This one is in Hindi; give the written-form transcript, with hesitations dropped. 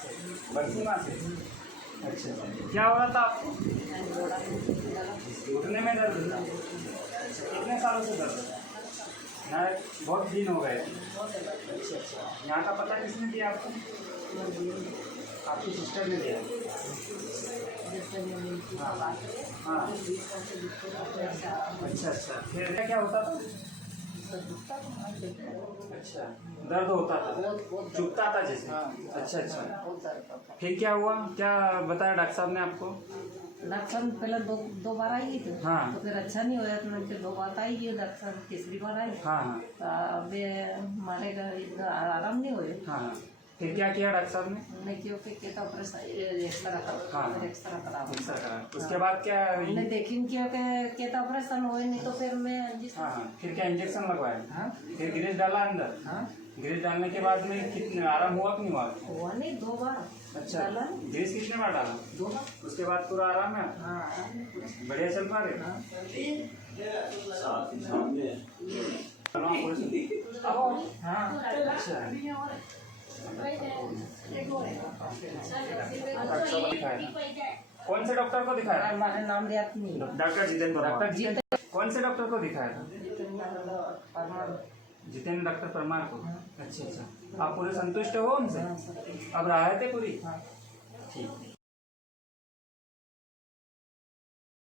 से बरसीमा से। अच्छा, क्या हो रहा था आपको? घुटने में दर्द था। कितने सालों से दर्द था? यहाँ बहुत दिन हो गए। अच्छा, यहाँ का पता किसने दिया आपको? आपकी सिस्टर ने दिया। हाँ, अच्छा, फिर क्या होता था? अच्छा, दर्द होता था, चुभता था जैसे। अच्छा, फिर क्या हुआ? क्या बताया डॉक्टर साहब ने आपको? डॉक्टर साहब पहले दो बार आई थी। हाँ। तो फिर अच्छा नहीं होया तो मैं फिर 2 बार आई है, डॉक्टर साहब तीसरी बार आई। हाँ। तो अब हमारे का इतना आराम नहीं होया। हाँ, फिर क्या किया डॉक्टर साहब ने? हमने क्योंकि कहता ऑपरेशन एक्सरा करा। उसके बाद क्या? हमने देखी कहता ऑपरेशन हो नहीं तो फिर मैं हाँ, फिर क्या इंजेक्शन लगवाया? हाँ, फिर ग्रीस डाला अंदर? हाँ, ग्रीस डालने के बाद में कितने आराम हुआ कि नहीं हुआ? हुआ नहीं 2 बार। अच्छा, डाला ग्रीस कितने बार डाला? 2 बार। उसके बाद पूरा आराम है? हाँ, बढ़िया चल पा रहे? हाँ। अच्छा, कौन से डॉक्टर को दिखाया? हमारा नाम याद नहीं। डॉक्टर जितेंद्र। कौन से डॉक्टर को दिखाया था? जितेंद्र डॉक्टर परमार को। अच्छा, आप पूरे संतुष्ट हो उनसे? अब राहत है पूरी? ठीक।